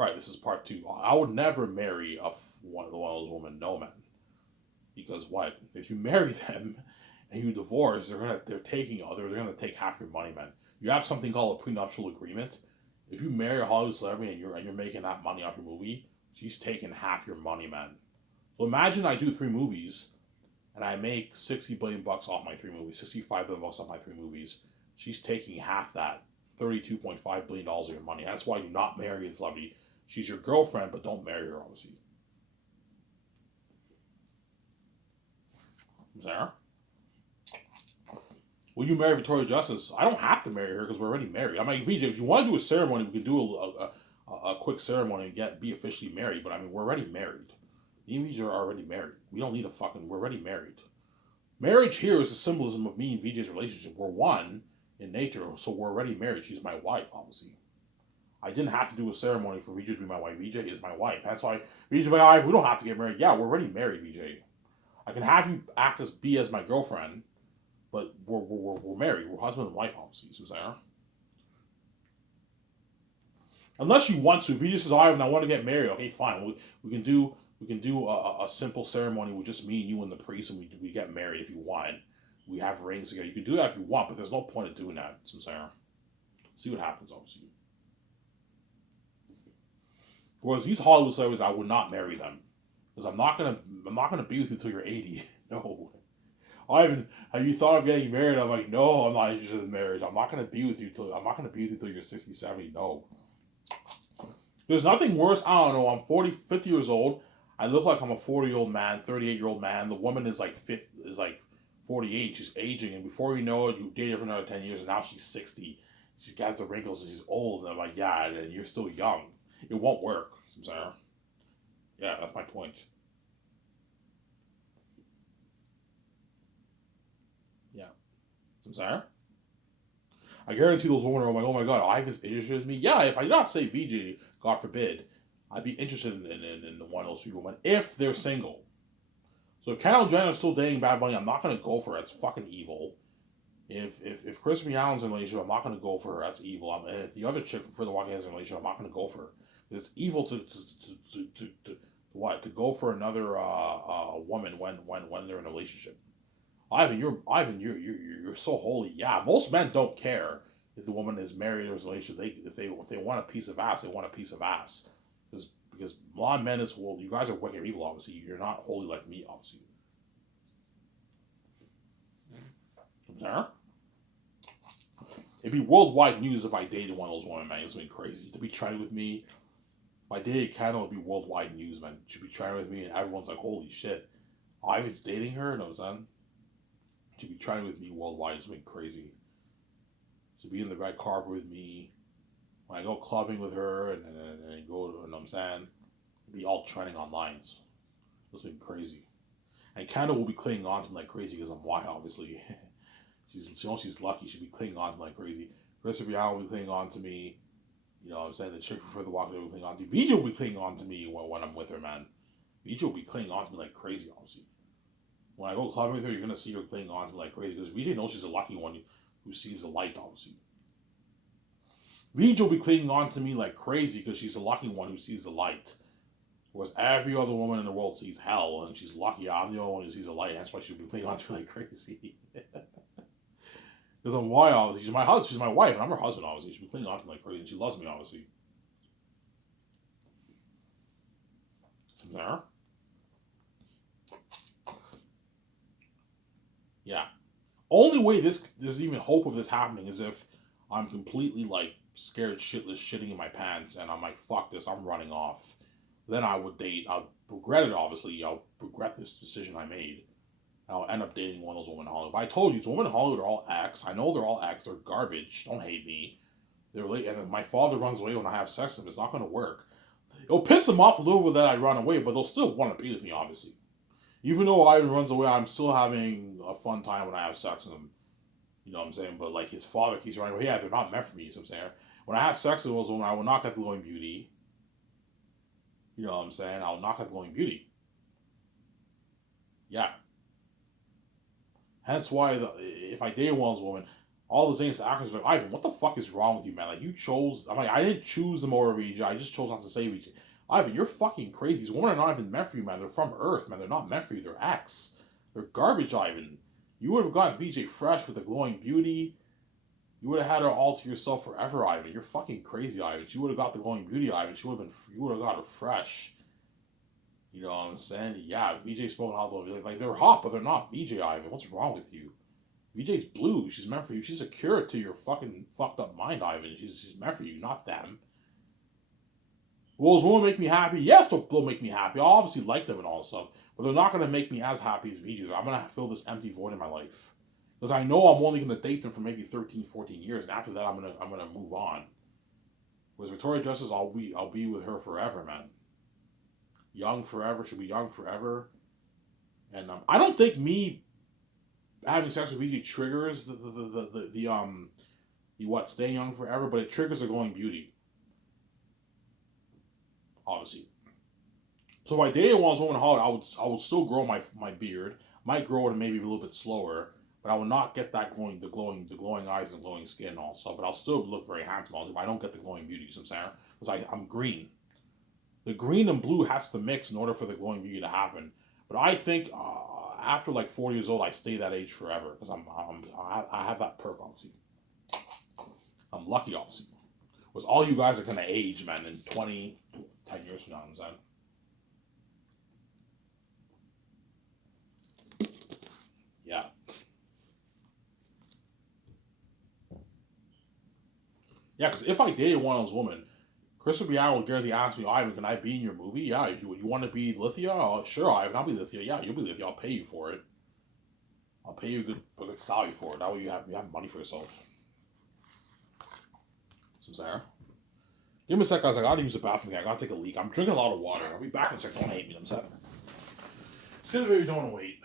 Right, this is part two. I would never marry one of those women, no man. Because what? If you marry them and you divorce, they're gonna take half your money, man. You have something called a prenuptial agreement. If you marry a Hollywood celebrity and you're making that money off your movie, she's taking half your money, man. So imagine I do three movies and I make 60 billion bucks off my three movies, 65 billion bucks off my three movies. She's taking half that, $32.5 billion of your money. That's why you not marry a celebrity. She's your girlfriend, but don't marry her, obviously. Sarah? Will you marry Victoria Justice? I don't have to marry her because we're already married. I'm like, VJ, if you want to do a ceremony, we can do a quick ceremony and be officially married. But I mean, we're already married. Me and VJ are already married. We don't need a fucking. We're already married. Marriage here is a symbolism of me and VJ's relationship. We're one in nature, so we're already married. She's my wife, obviously. I didn't have to do a ceremony for VJ to be my wife. VJ is my wife. That's why VJ is my wife. We don't have to get married. Yeah, we're already married, VJ. I can have you be as my girlfriend, but we're married. We're husband and wife, obviously. So Sarah. Unless you want to, if you just says, "Oh, I want to get married," okay, fine. We can do a simple ceremony with just me and you and the priest, and we get married if you want. We have rings together. You can do that if you want, but there's no point in doing that, so Sarah. See what happens, obviously. Whereas these Hollywood celebrities, I would not marry them because I'm not gonna be with you till you're 80. No. Ivan, have you thought of getting married? I'm like, no, I'm not interested in marriage. I'm not gonna be with you till you're 60, 70. No. There's nothing worse. I don't know. I'm 40, 50 years old. I look like I'm a 40-year-old man, 38-year-old man. The woman is like 48. She's aging, and before you know it, you date her for another 10 years, and now she's 60. She's got the wrinkles, and she's old. And I'm like, yeah, and you're still young. It won't work. I'm sorry. Yeah, that's my point. Yeah, I'm sorry. I guarantee those women are like, oh my god, Ivan's interested in me. Yeah, if I did not say VJ, God forbid, I'd be interested in one of those three women if they're single. So if Kendall Jenner's still dating Bad Bunny, I'm not gonna go for her. That's fucking evil. If Chris Allen's in a relationship, I'm not gonna go for her. That's evil. And if the other chick for the walking is in a relationship, I'm not gonna go for her. It's evil to what to go for another woman when they're in a relationship. Ivan, you're so holy. Yeah, most men don't care if the woman is married or is in a relationship. If they want a piece of ass, they want a piece of ass. Because a lot of men is well, you guys are wicked people. Obviously, you're not holy like me. Obviously, Sarah. It'd be worldwide news if I dated one of those women, man. It's been crazy to be trying with me. If I dated Kendall, it'd be worldwide news, man. She'd be trying with me, and everyone's like, "Holy shit, Ivan's dating her." No, son. She'd be trying with me worldwide. It's been crazy. To be in the red carpet with me, when I go clubbing with her and go to, you know what I'm saying, it'd be all trending online. It's been crazy. And Kendall will be clinging on to me like crazy because I'm white, obviously. She's lucky. She'll be clinging on to me like crazy. Christopher Allen will be clinging on to me. You know what I'm saying? The chick for the walk will be clinging on to me. VJ will be clinging on to me when I'm with her, man. VJ will be clinging on to me like crazy, obviously. When I go clubbing with her, you're going to see her clinging on to me like crazy because VJ knows she's a lucky one who sees the light, obviously. VJ will be clinging on to me like crazy because she's the lucky one who sees the light. Whereas every other woman in the world sees hell, and she's lucky I'm the only one who sees the light. That's why she'll be clinging on to me like crazy. Because I'm white, obviously. She's my husband. She's my wife, and I'm her husband, obviously. She'll be clinging on to me like crazy, and she loves me, obviously. There. Yeah. Only way there's even hope of this happening is if I'm completely like scared shitless, shitting in my pants, and I'm like, fuck this, I'm running off. Then I would date. I'll regret it. Obviously, I'll regret this decision I made. I'll end up dating one of those women in Hollywood. But I told you, these women in Hollywood are all ex. I know they're all ex. They're garbage. Don't hate me. They're late, and if my father runs away when I have sex with him, it's not going to work. It'll piss them off a little bit that I run away, but they'll still want to be with me, obviously. Even though Ivan runs away, I'm still having a fun time when I have sex with him. You know what I'm saying? But like his father keeps running away. Yeah, they're not meant for me. You know what I'm saying? When I have sex with those women, I will not get the glowing beauty. You know what I'm saying? I will not get the glowing beauty. Yeah. Hence why if I date one of those women, all the Zane's actors like, Ivan, what the fuck is wrong with you, man? Like, you chose. I'm like, I didn't choose them over VJ. I just chose not to say VJ. Ivan, you're fucking crazy. These women are not even meant for you, man. They're from Earth, man. They're not meant for you. They're X. They're garbage, Ivan. You would have gotten VJ fresh with the glowing beauty. You would have had her all to yourself forever, Ivan. You're fucking crazy, Ivan. She would have got the glowing beauty, Ivan. She would have been. You would have got her fresh. You know what I'm saying? Yeah, VJ spoke out though. Like they're hot, but they're not VJ, Ivan. What's wrong with you? VJ's blue. She's meant for you. She's a cure to your fucking fucked up mind, Ivan. She's meant for you, not them. Will those women make me happy? Yes, they'll make me happy. I'll obviously like them and all this stuff, but they're not gonna make me as happy as VJ. I'm gonna fill this empty void in my life. Because I know I'm only going to date them for maybe 13, 14 years, and after that, I'm gonna move on. With Victoria Justice, I'll be with her forever, man. Young forever, she'll be young forever, and I don't think me having sex with VJ triggers the what staying young forever, but it triggers the glowing beauty, obviously. So if I dated one of those women hard, I would still grow my beard, might grow it maybe a little bit slower. But I will not get that the glowing eyes and glowing skin also. But I'll still look very handsome also. But I don't get the glowing beauty, you know what I'm saying? Because I'm green. The green and blue has to mix in order for the glowing beauty to happen. But I think after like 40 years old, I stay that age forever. Because I have that perk, obviously. I'm lucky, obviously. Because all you guys are going to age, man, in 10 years from now, you know what I'm saying? Yeah. Yeah, because if I dated one of those women, Christopher Biano will guarantee ask me, Ivan, can I be in your movie? Yeah, you want to be Lithia? Oh, sure, Ivan, I'll be Lithia. Yeah, you'll be Lithia. I'll pay you for it. I'll pay you a good salary for it. That way you have money for yourself. Some Sarah. Give me a sec, guys. I gotta use the bathroom. I gotta take a leak. I'm drinking a lot of water. I'll be back in a sec. Don't hate me. I'm saying. It's because baby don't want to wait.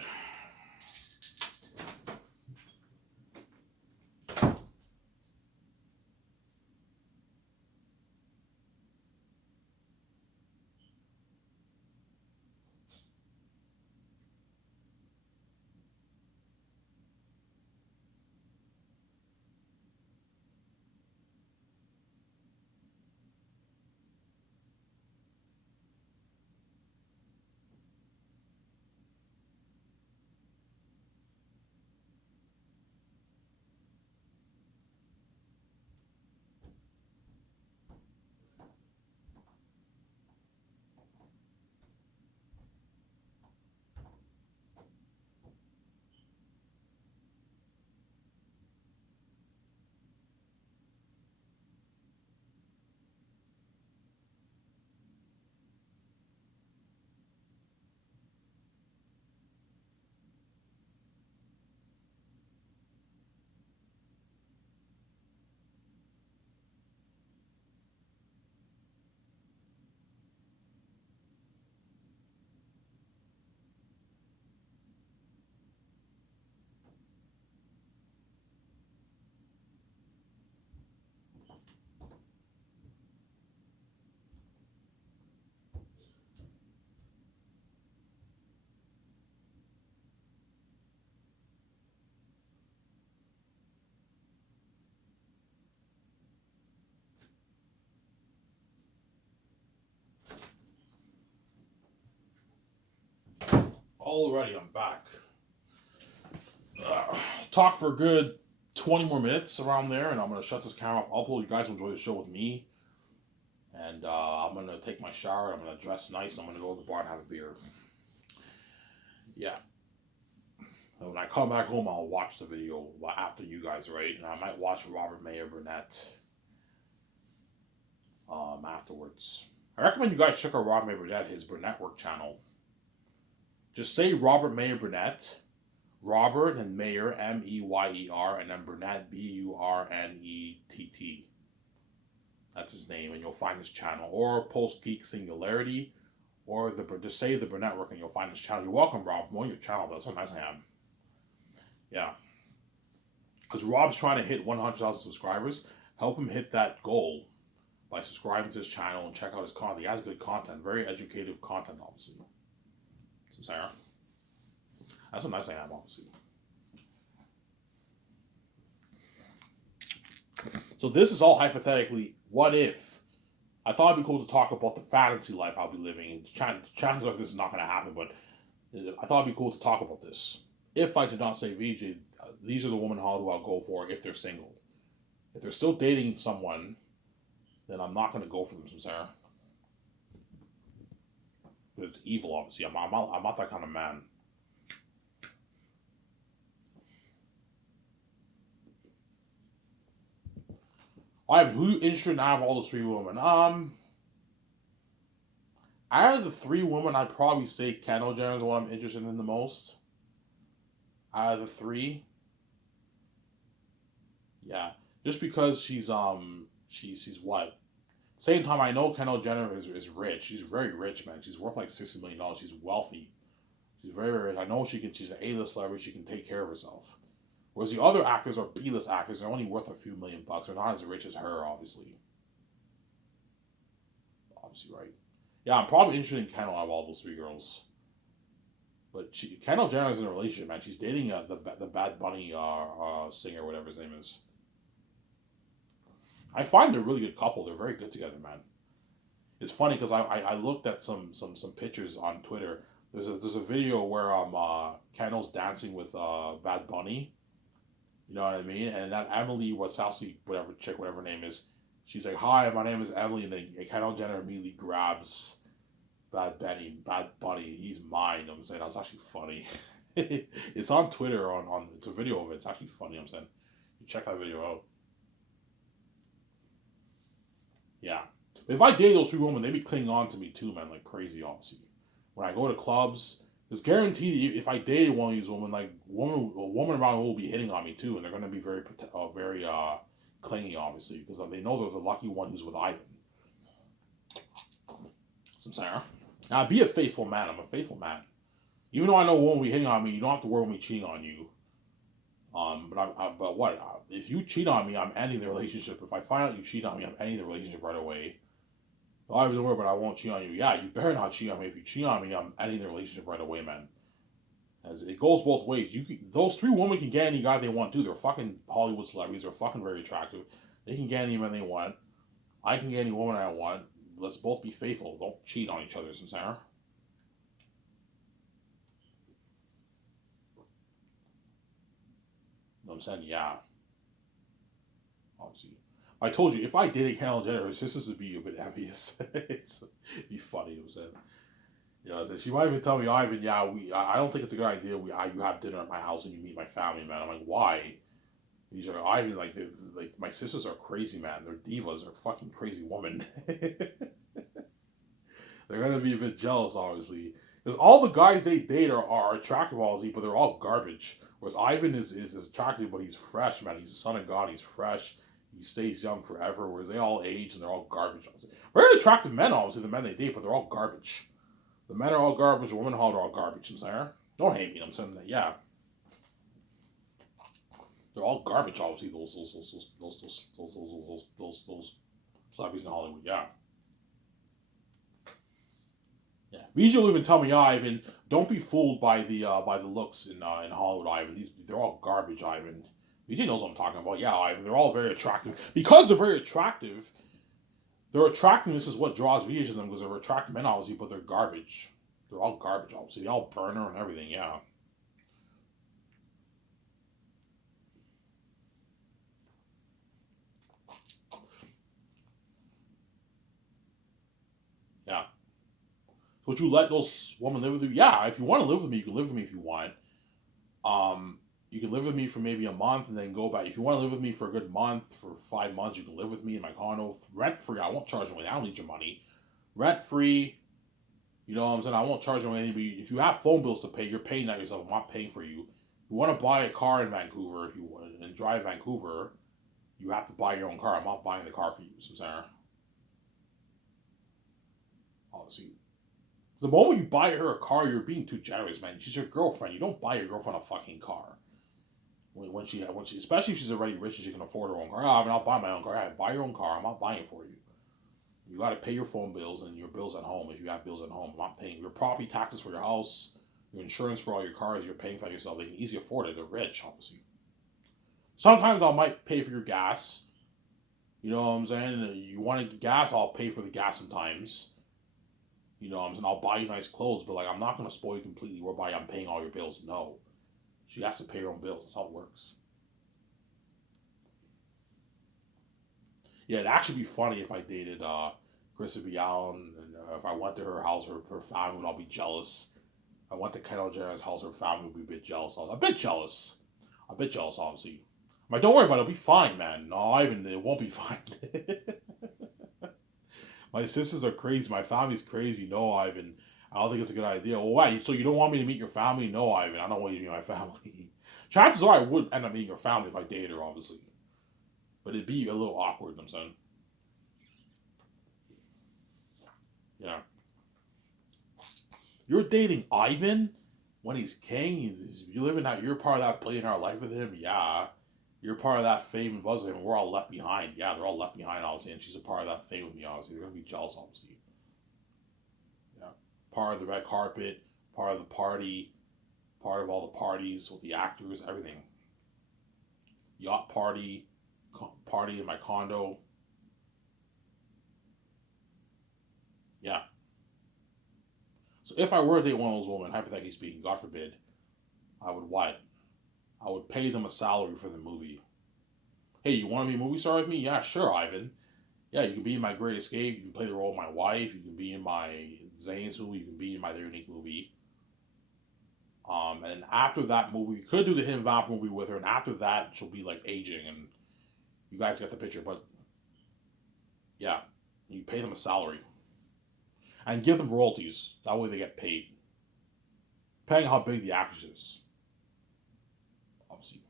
Alrighty, I'm back. Talk for a good 20 more minutes around there, and I'm gonna shut this camera off. I'll you guys enjoy the show with me. And I'm gonna take my shower. I'm gonna dress nice. I'm gonna go to the bar and have a beer. Yeah. And when I come back home, I'll watch the video after you guys, right? And I might watch Robert Mayer Burnett afterwards. I recommend you guys check out Robert Mayer Burnett, his Burnett Work channel. Just say Robert Mayer Burnett, Robert and Mayer Meyer, and then Burnett Burnett. That's his name, and you'll find his channel. Or Post Geek Singularity, or just say the Burnett Work, and you'll find his channel. You're welcome, Rob. I'm on your channel. That's how nice I am. Yeah. Because Rob's trying to hit 100,000 subscribers. Help him hit that goal by subscribing to his channel and check out his content. He has good content, very educative content, obviously. So, Sarah. That's how nice I am, obviously. So this is all hypothetically. What if? I thought it'd be cool to talk about the fantasy life I'll be living. Chances are this is not going to happen, but I thought it'd be cool to talk about this. If I did not say VJ, these are the women who I'll go for if they're single. If they're still dating someone, then I'm not going to go for them, Sarah. But it's evil, obviously. I'm not that kind of man. Who interested out of all the three women? Out of the three women, I'd probably say Kendall Jenner is what I'm interested in the most. Out of the three, yeah, just because she's what. Same time, I know Kendall Jenner is rich. She's very rich, man. She's worth like $60 million. She's wealthy. She's very, very rich. I know she can. She's an A-list celebrity. She can take care of herself. Whereas the other actors are B-list actors. They're only worth a few $1,000,000. They're not as rich as her, obviously. Obviously, right? Yeah, I'm probably interested in Kendall out of all those three girls. But Kendall Jenner is in a relationship, man. She's dating the Bad Bunny singer, whatever his name is. I find they're a really good couple. They're very good together, man. It's funny because I looked at some pictures on Twitter. There's a video where Kendall's dancing with Bad Bunny. You know what I mean? And that Emily Wachowski, whatever chick, whatever her name is, she's like, "Hi, my name is Emily," and then Kendall Jenner immediately grabs Bad Bunny. He's mine. I'm saying that's actually funny. It's on Twitter. On it's a video of it. It's actually funny. I'm saying, you check that video out. Yeah. If I date those three women, they be clinging on to me too, man, like crazy. Obviously, when I go to clubs, it's guaranteed. If I dated one of these women, like a woman around will be hitting on me too, and they're gonna be very clingy, obviously, because they know they're the lucky one who's with Ivan. So I'm saying, now be a faithful man. I'm a faithful man. Even though I know a woman will be hitting on me, you don't have to worry about me cheating on you. But what? If you cheat on me, I'm ending the relationship. If I find out you cheat on me, I'm ending the relationship right away. Oh, I don't worry, but I won't cheat on you. Yeah, you better not cheat on me. If you cheat on me, I'm ending the relationship right away, man. As it goes both ways. Those three women can get any guy they want to. They're fucking Hollywood celebrities. They're fucking very attractive. They can get any man they want. I can get any woman I want. Let's both be faithful. Don't cheat on each other, Sarah. You know what I'm saying? Yeah. Obviously. I told you, if I dated Kendall Jenner, her sisters would be a bit envious. It'd be funny, you know what I'm saying? You know, so she might even tell me, Ivan, yeah, I don't think it's a good idea. You have dinner at my house and you meet my family, man. I'm like, why? These are Ivan, like my sisters are crazy, man. They're divas. They're fucking crazy women. They're gonna be a bit jealous, obviously, because all the guys they date are attractive, obviously, but they're all garbage. Whereas Ivan is attractive, but he's fresh, man. He's the son of God. He's fresh. He stays young forever. Whereas they all age and they're all garbage. Obviously. Very attractive men, obviously, the men they date, but they're all garbage. The men are all garbage. The women are all garbage. I'm saying, don't hate me. I'm saying that, yeah, they're all garbage. Obviously, those celebrities in Hollywood. Yeah, yeah. Vijay will even tell me, Ivan, don't be fooled by the looks in Hollywood, Ivan. They're all garbage, Ivan. Vijay knows what I'm talking about. Yeah, Ivan. They're all very attractive because they're very attractive. Their attractiveness is what draws Vijay to them because they're attractive men, obviously, but they're garbage. They're all garbage, obviously. They all burner and everything. Yeah. Yeah. Would you let those women live with you? Yeah, if you want to live with me, you can live with me if you want. You can live with me for maybe a month and then go back. If you want to live with me for a good month, for 5 months, you can live with me in my condo, rent free. I won't charge you anything. I don't need your money. Rent free. You know what I'm saying? I won't charge you anything. But if you have phone bills to pay, you're paying that yourself. I'm not paying for you. If you want to buy a car in Vancouver, if you want and drive Vancouver, you have to buy your own car. I'm not buying the car for you. So I'm saying, obviously, the moment you buy her a car, you're being too generous, man. She's your girlfriend. You don't buy your girlfriend a fucking car. When she especially if she's already rich and she can afford her own car. Oh, I mean, I'll buy my own car. Yeah, buy your own car. I'm not buying it for you. You got to pay your phone bills and your bills at home if you have bills at home. I'm not paying your property taxes for your house, your insurance for all your cars. You're paying for that yourself. They can easily afford it. They're rich, obviously. Sometimes I might pay for your gas. You know what I'm saying? You want to get gas, I'll pay for the gas sometimes. You know what I'm saying? I'll buy you nice clothes, but like I'm not gonna spoil you completely whereby I'm paying all your bills. No. She has to pay her own bills. That's how it works. Yeah, it'd actually be funny if I dated Chrissy Allen, and if I went to her house, her family would all be jealous. If I went to Kendall Jenner's house, her family would be a bit jealous. A bit jealous. A bit jealous, obviously. I'm like, don't worry about it. It'll be fine, man. No, Ivan, it won't be fine. My sisters are crazy. My family's crazy. No, Ivan. I don't think it's a good idea. Well, why? So you don't want me to meet your family? No, Ivan. I don't want you to meet my family. Chances are I would end up meeting your family if I dated her, obviously. But it'd be a little awkward, you know what I'm saying? Yeah. You're dating Ivan when he's king? You live in that, you're part of that billionaire life with him? Yeah. You're part of that fame and buzz with him. We're all left behind. Yeah, they're all left behind, obviously. And she's a part of that fame with me, obviously. They're going to be jealous, obviously. Yeah. Part of the red carpet, part of the party, part of all the parties with the actors, everything. Yacht party, party in my condo. Yeah. So if I were to date one of those women, hypothetically speaking, God forbid, I would what? I would pay them a salary for the movie. Hey, you want to be a movie star with me? Yeah, sure, Ivan. Yeah, you can be in my Great Escape. You can play the role of my wife. You can be in my Zane's movie. You can be in my Their Unique movie. And after that movie, you could do the Hidden Vamp movie with her, and after that, she'll be like aging, and you guys get the picture. But yeah, you pay them a salary and give them royalties. That way, they get paid, depending on how big the actress is. Obviously,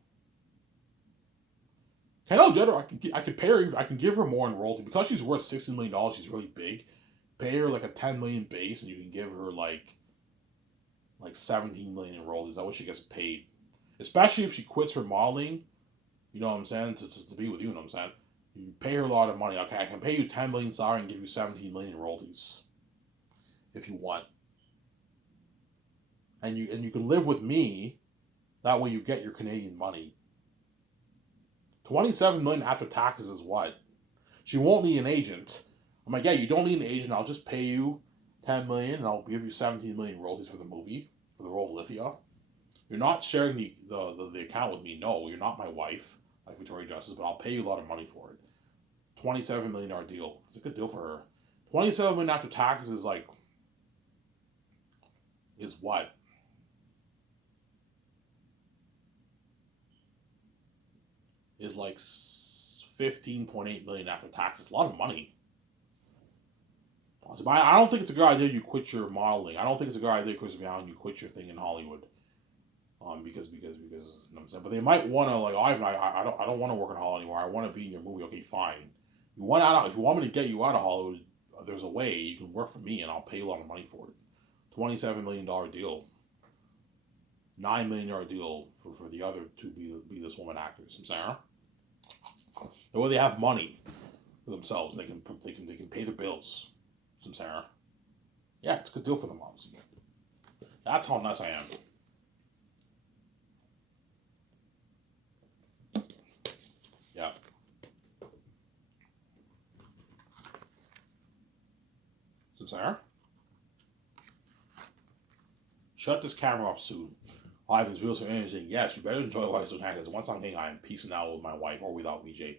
Kendall Jenner, I could pay her. I can give her more in royalty because she's worth $60 million. She's really big. Pay her like a 10 million base, and you can give her like 17 million in royalties. That way she gets paid, especially if she quits her modeling. You know what I'm saying? To be with you, you know what I'm saying? You pay her a lot of money. Okay, I can pay you 10 million salary and give you 17 million in royalties if you want, and you can live with me. That way you get your Canadian money. 27 million after taxes is what? She won't need an agent. I'm like, yeah, you don't need an agent. I'll just pay you 10 million, and I'll give you 17 million royalties for the movie for the role of Lithia. You're not sharing the account with me. No, you're not my wife, like Victoria Justice, but I'll pay you a lot of money for it. $27 million deal. It's a good deal for her. 27 million after taxes is like is what? Is like 15.8 million after taxes. A lot of money. But I don't think it's a good idea you quit your modeling. I don't think it's a good idea, Chris Brown, you quit your thing in Hollywood. Because you know what I'm saying. But they might want to like, oh, I don't want to work in Hollywood anymore. I want to be in your movie. Okay, fine. You want out? If you want me to get you out of Hollywood, there's a way you can work for me, and I'll pay you a lot of money for it. $27 million deal. $9 million deal for the other two be this woman actors. I'm saying, the way they have money for themselves, and they can pay their bills. I'm saying, yeah, it's a good deal for them, obviously. That's how nice I am. Yeah. So, Sarah, shut this camera off soon. Life is real so interesting. Yes, you better enjoy Life so because once I'm getting, I'm peacing out with my wife or without VJ.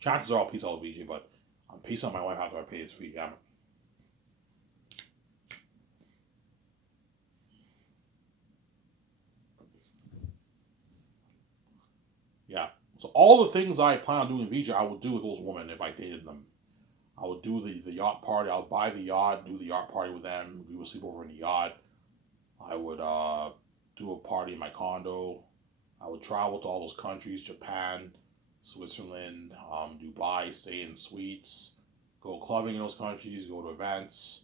Chances are I'll peace out with VJ, but I'm peacing out with my wife after I pay this fee. Yeah. Yeah. So all the things I plan on doing VJ, I would do with those women if I dated them. I would do the yacht party. I would buy the yacht, do the yacht party with them. We would sleep over in the yacht. I would do a party in my condo. I would travel to all those countries: Japan, Switzerland, Dubai, stay in suites, go clubbing in those countries, go to events,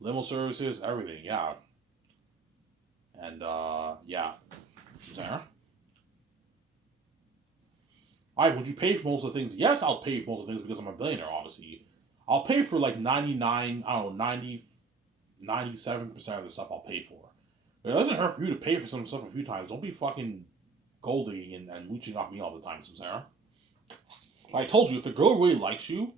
limo services, everything. Yeah, and yeah. Sarah, all right. Would you pay for most of the things? Yes, I'll pay for most of the things because I'm a billionaire. Obviously, I'll pay for like 99. I don't know 97% of the stuff I'll pay for. It doesn't hurt for you to pay for some stuff a few times. Don't be fucking gold digging and mooching off me all the time, Sarah. I told you, if the girl really likes you,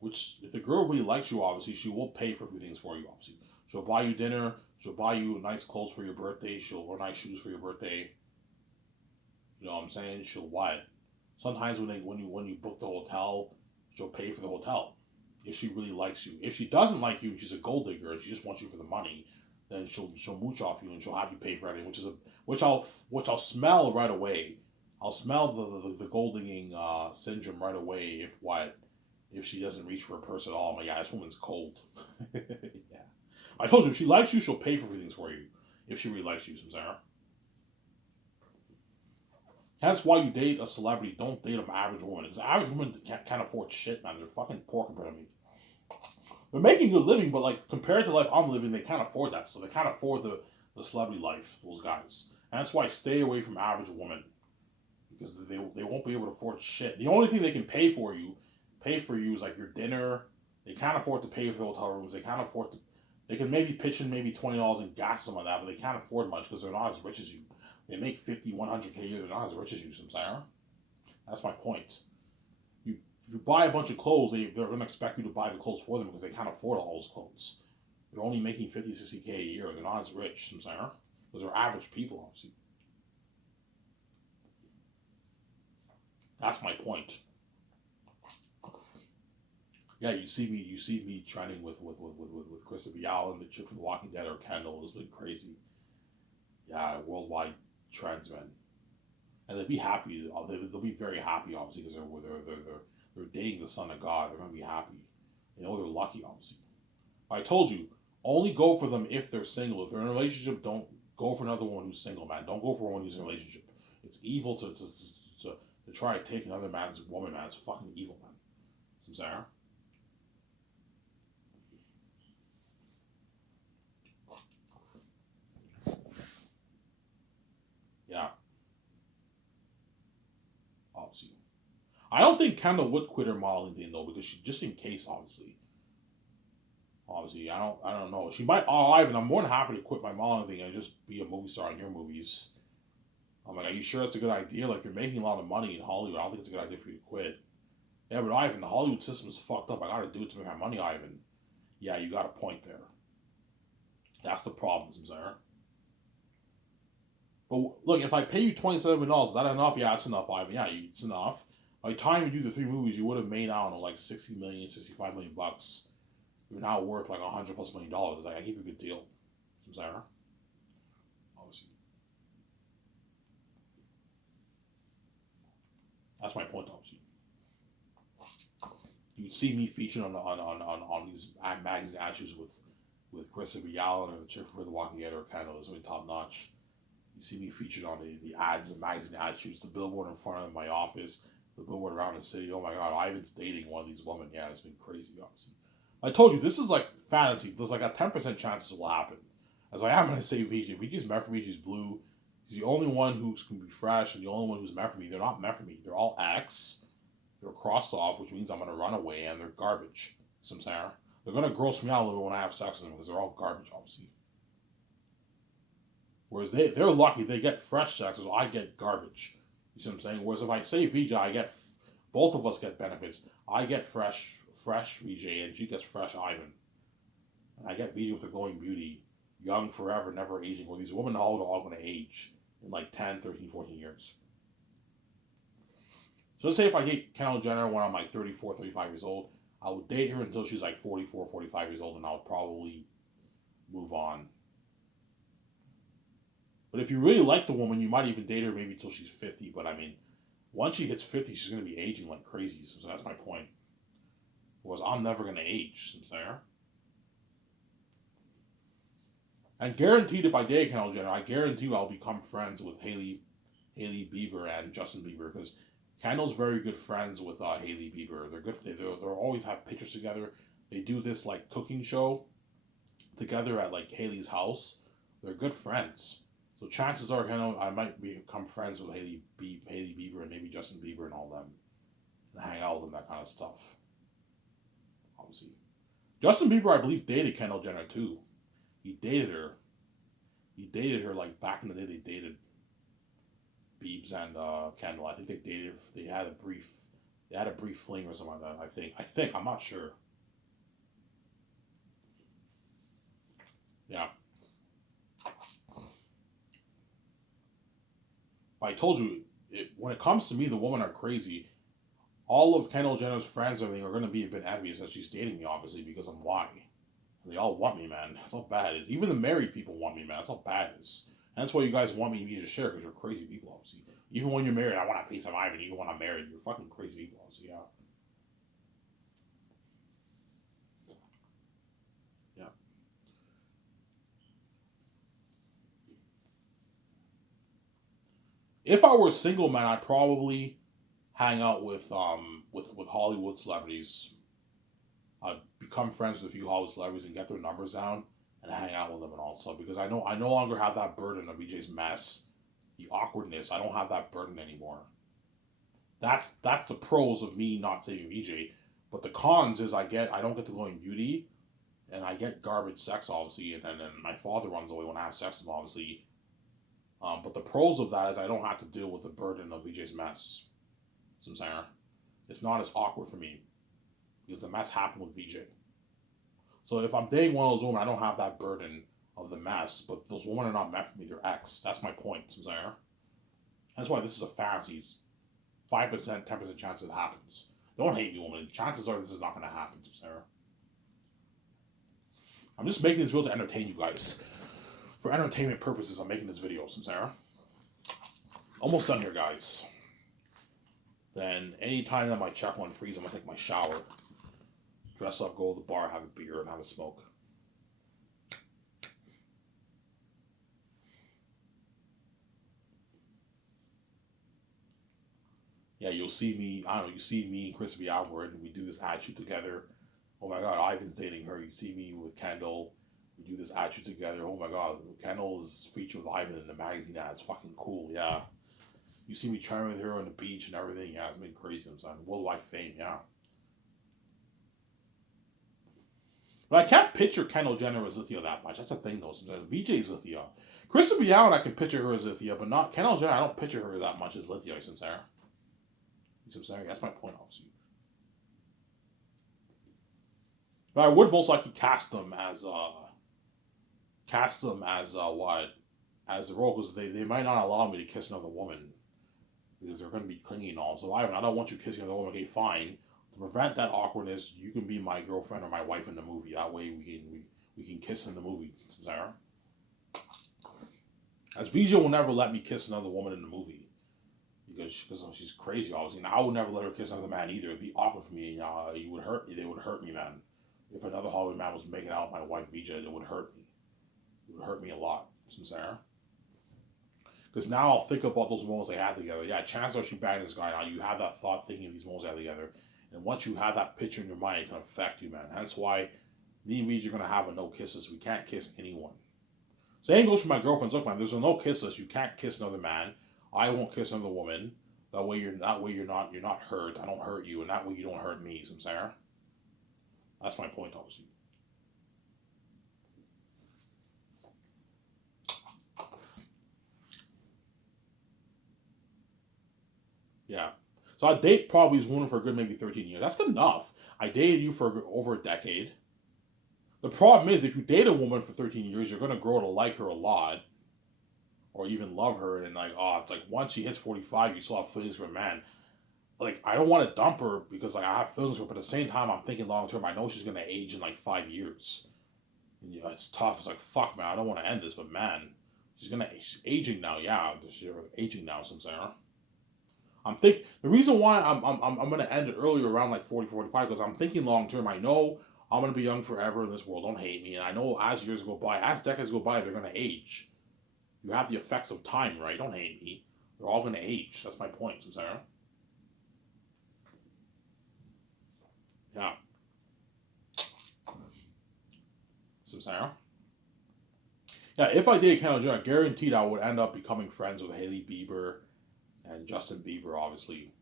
which if the girl really likes you, obviously she will pay for a few things for you. Obviously, she'll buy you dinner. She'll buy you nice clothes for your birthday. She'll wear nice shoes for your birthday. You know what I'm saying? She'll what? Sometimes when you book the hotel, she'll pay for the hotel. If she really likes you. If she doesn't like you, she's a gold digger and she just wants you for the money, then she'll mooch off you and she'll have you pay for everything, which I'll smell right away. I'll smell the gold digging syndrome right away if she doesn't reach for a purse at all. I'm like, yeah, this woman's cold. Yeah. I told you, if she likes you, she'll pay for things for you. If she really likes you, Sarah. That's why you date a celebrity. Don't date an average woman. Because average women can't afford shit, man. They're fucking poor compared to me. They're making a good living, but like compared to life I'm living, they can't afford that. So they can't afford the celebrity life, those guys. And that's why I stay away from average women. Because they won't be able to afford shit. The only thing they can pay for you is like your dinner. They can't afford to pay for the hotel rooms. They can maybe pitch in maybe $20 in gas, something like that, but they can't afford much because they're not as rich as you. They make 50, 100K a year. They're not as rich as you, Sarah. That's my point. If you buy a bunch of clothes, they're going to expect you to buy the clothes for them because they can't afford all those clothes. They're only making 50, 60K a year. They're not as rich, Sarah. Those are average people, obviously. That's my point. Yeah, you see me trending with Christopher Allen, the chick from The Walking Dead, or Kendall. It's been crazy. Yeah, worldwide trends, man. And they'll be happy. They'll be very happy, obviously, because they're dating the Son of God. They're gonna be happy. You know they're lucky, obviously. I told you, only go for them if they're single. If they're in a relationship, don't go for another one who's single, man. Don't go for one who's in a relationship. It's evil to try to take another man's woman, man. It's fucking evil, man. Sarah. Yeah, obviously. I don't think Kendall would quit her modeling thing though, because she just in case, obviously. Obviously, I don't know. She might. Oh, Ivan, I'm more than happy to quit my modeling thing and just be a movie star in your movies. I'm like, are you sure it's a good idea? Like, you're making a lot of money in Hollywood. I don't think it's a good idea for you to quit. Yeah, but Ivan, the Hollywood system is fucked up. I gotta do it to make my money, Ivan. Yeah, you got a point there. That's the problem, Sarah. But look, if I pay you $27 is that enough? Yeah, it's enough, Ivan. Yeah, it's enough. By the time you do the three movies, you would have made, I don't know, like 60 million, 65 million bucks. You're now worth like $100+ million. Like, I gave you a good deal, Sarah. Obviously, that's my point. Obviously, you'd see me featured on these magazine issues with Christopher Allen or the chick for The Walking Dead or Kendall is really top notch. You see me featured on the ads and magazine ad shoots, the billboard in front of my office, the billboard around the city. Oh my god, Ivan's dating one of these women. Yeah, it's been crazy, obviously. I told you, this is like fantasy. There's like a 10% chance this will happen. As I am going to say VJ. VJ's meant for me. She's blue. He's the only one who can be fresh and the only one who's meant for me. They're not meant for me. They're all X. They're crossed off, which means I'm going to run away and they're garbage. Sarah. They're going to gross me out a little when I have sex with them because they're all garbage, obviously. Whereas they're lucky. They get fresh sex, so I get garbage. You see what I'm saying? Whereas if I say VJ, both of us get benefits. I get fresh VJ, and she gets fresh Ivan. And I get VJ with the glowing beauty, young forever, never aging. Well, these women are all going to age in like 10, 13, 14 years. So let's say if I date Kendall Jenner when I'm like 34, 35 years old, I would date her until she's like 44, 45 years old, and I'll probably move on. But if you really like the woman, you might even date her maybe until she's 50. But I mean, once she hits 50, she's going to be aging like crazy. So that's my point. Whereas I'm never going to age, Sarah. And guaranteed, if I date Kendall Jenner, I guarantee you I'll become friends with Hailey Bieber and Justin Bieber because Kendall's very good friends with Hailey Bieber. They're good. They'll always have pictures together. They do this like cooking show together at like Hailey's house. They're good friends. So chances are, I might become friends with Hailey Bieber and maybe Justin Bieber and all them, and hang out with them, that kind of stuff. Obviously, Justin Bieber, I believe, dated Kendall Jenner too. He dated her. He dated her like back in the day. They dated Biebs and Kendall. I think they dated. They had a brief They had a brief fling or something like that. I think. I'm not sure. Yeah. But I told you, when it comes to me, the women are crazy. All of Kendall Jenner's friends and everything are going to be a bit envious that she's dating me, obviously, because I'm white. And they all want me, man. That's how bad it is. Even the married people want me, man. That's how bad it is. And that's why you guys want me to share, because you're crazy people, obviously. Even when you're married, I want a piece of Ivan. Even when I'm married, you're fucking crazy people, obviously, yeah. Yeah. If I were a single man, I'd probably hang out with Hollywood celebrities. I'd become friends with a few Hollywood celebrities and get their numbers down and hang out with them and also because I no longer have that burden of VJ's mess, the awkwardness. I don't have that burden anymore. That's the pros of me not saving VJ. But the cons is I don't get to go in beauty and I get garbage sex obviously and then my father runs away when I have sex with him obviously. But the pros of that is I don't have to deal with the burden of VJ's mess. So I'm saying it's not as awkward for me because the mess happened with VJ. So if I'm dating one of those women, I don't have that burden of the mess. But those women are not meant for me. They're ex. That's my point. So I'm saying that's why this is a fantasy. 5%, 10% chance it happens. Don't hate me, woman. Chances are this is not going to happen, Sarah. I'm just making this video to entertain you guys. For entertainment purposes, I'm making this video, Sarah. Almost done here, guys. Then anytime that my check one freeze, I'm going to take my shower. Dress up, go to the bar, have a beer, and have a smoke. Yeah, you'll see me, I don't know, you see me and Crispy Outward, and we do this ad shoot together. Oh my god, Ivan's dating her. You see me with Kendall. We do this ad shoot together. Oh my god, Kendall is featured with Ivan in the magazine ad. It's fucking cool, yeah. You see me trying with her on the beach and everything. Yeah, it's been crazy. I'm saying worldwide fame, yeah. But I can't picture Kendall Jenner as Lithia that much. That's the thing, though. Sometimes VJ's Lithia. Kristen Bjorn, I can picture her as Lithia, but not Kendall Jenner. I don't picture her that much as Lithia. You see what I'm saying? You see what I'm saying? That's my point, obviously. But I would most likely cast them as what? As the role, because they might not allow me to kiss another woman because they're going to be clingy and all. So I don't want you kissing another woman. Okay, fine. To prevent that awkwardness, you can be my girlfriend or my wife in the movie. That way we can kiss in the movie, Sarah. As Vija will never let me kiss another woman in the movie because she's crazy, obviously. And I would never let her kiss another man either. It'd be awkward for me. You would hurt me. They would hurt me, man. If another Hollywood man was making out with my wife Vija, it would hurt me. It would hurt me a lot, Sarah. Because now I'll think about those moments they had together. Yeah, chances are she banged this guy. Now you have that thought thinking of these moments they had together. And once you have that picture in your mind, it can affect you, man. That's why me and Reed are going to have a no kisses. We can't kiss anyone. Same goes for my girlfriends. Look, man, there's a no kisses. You can't kiss another man. I won't kiss another woman. That way you're not hurt. I don't hurt you, and that way you don't hurt me. So Sarah. That's my point, obviously. Yeah. So I date probably this woman for a good maybe 13 years. That's good enough. I dated you for over a decade. The problem is, if you date a woman for 13 years, you're gonna grow to like her a lot, or even love her. And like, oh, it's like once she hits 45, you still have feelings for a man. Like, I don't want to dump her because like I have feelings for her, but at the same time, I'm thinking long term. I know she's gonna age in like 5 years. And, it's tough. It's like fuck, man. I don't want to end this, but man, she's aging now. Yeah, she's aging now. So I'm saying. I'm think the reason why I'm gonna end it earlier around like 40, 45 because I'm thinking long term. I know I'm gonna be young forever in this world. Don't hate me. And I know as years go by, as decades go by, they're gonna age. You have the effects of time, right? Don't hate me. They're all gonna age. That's my point, Sarah. Yeah. Sarah. Yeah, if I did Kendall Jenner, guaranteed I would end up becoming friends with Hailey Bieber and Justin Bieber, obviously.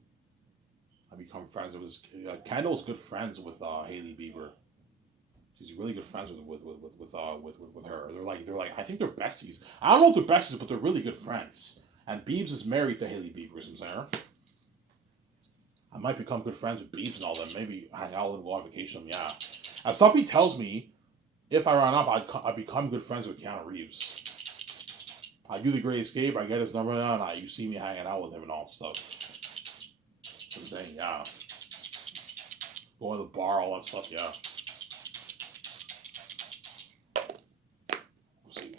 I become friends with Kendall's good friends with Hailey Bieber. She's really good friends with her. They're like I think they're besties. I don't know if they're besties, but they're really good friends. And Biebs is married to Hailey Bieber, Sarah. I might become good friends with Beefs and all them. Maybe hang out with them, go on vacation. Yeah. As somebody tells me, if I run off, I'd become good friends with Keanu Reeves. I do the Great Escape. I get his number now, and you see me hanging out with him and all stuff. So I'm saying, yeah. Going to the bar, all that stuff, yeah. We'll see.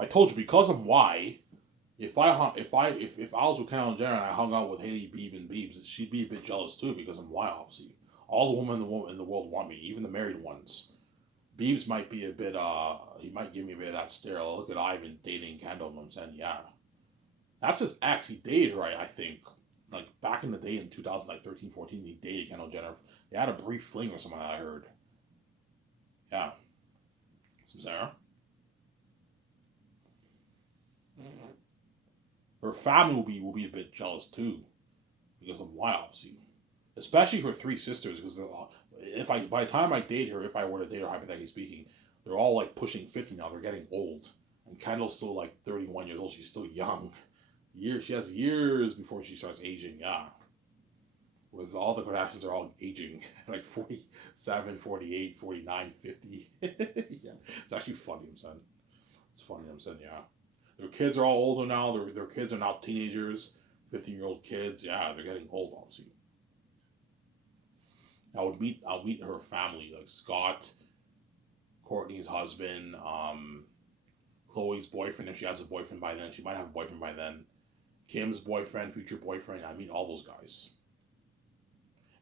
I told you, because of why, if I was with Kendall Jenner and I hung out with Haley Beeb and Biebs, she'd be a bit jealous too because I'm why obviously. All the women in the world want me, even the married ones. Biebs might be a bit he might give me a bit of that stare. Look at Ivan dating Kendall, and I'm saying, yeah. That's his ex. He dated her, I think. Like back in the day in 2013, 14, he dated Kendall Jenner. They had a brief fling or something I heard. Yeah. Some Sarah. Her family will be a bit jealous too, because of why obviously, especially her three sisters. Because if I by the time I date her, if I were to date her, hypothetically speaking, they're all like pushing 50 now. They're getting old, and Kendall's still like 31 years old. She's still young. She has years before she starts aging. Yeah, whereas all the Kardashians are all aging like 47, 48, 49, 50. Yeah, it's actually funny. I'm saying it's funny. I'm saying yeah. Their kids are all older now. Their kids are now teenagers, 15-year-old kids. Yeah, they're getting old, obviously. I'll meet her family, like Scott, Courtney's husband, Chloe's boyfriend, if she has a boyfriend by then. She might have a boyfriend by then. Kim's boyfriend, future boyfriend. I meet all those guys.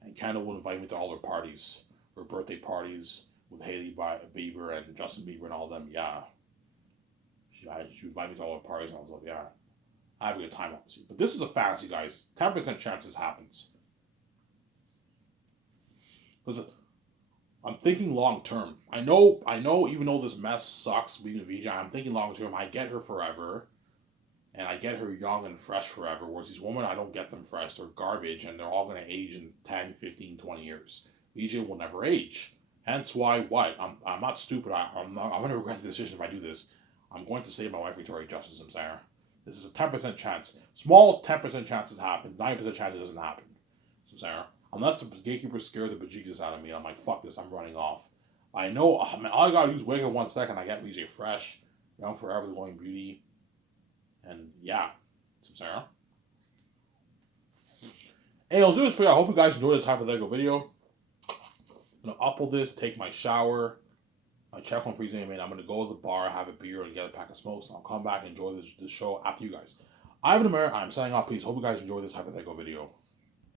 And Kendall will invite me to all her parties, her birthday parties with Haley Bieber and Justin Bieber and all them. Yeah. She invited me to all her parties, and I was like, yeah, I have a good time, obviously. But this is a fantasy, guys. 10% chance this happens. Because I'm thinking long term. I know, even though this mess sucks being a VJ, I'm thinking long term. I get her forever, and I get her young and fresh forever, whereas these women, I don't get them fresh. They're garbage, and they're all going to age in 10, 15, 20 years. VJ will never age. Hence why, what? I'm not stupid. I'm going to regret the decision if I do this. I'm going to save my wife, Victoria Justice, I'm saying. This is a 10% chance. Small 10% chances happen. 90% chance it doesn't happen. So I'm saying. Unless the gatekeepers scare the bejesus out of me, I'm like, fuck this, I'm running off. I know, all I gotta do is wait in 1 second, I get VJ fresh, young forever, the glowing beauty. And yeah. So I'm saying. Hey, I'll do this for you. I hope you guys enjoyed this hypothetical video. I'm gonna upload this, take my shower. I check on freezing, man. I'm gonna go to the bar, have a beer, and get a pack of smokes. And I'll come back and enjoy this show after you guys. Ivan America, I'm signing off. Please hope you guys enjoy this hypothetical video.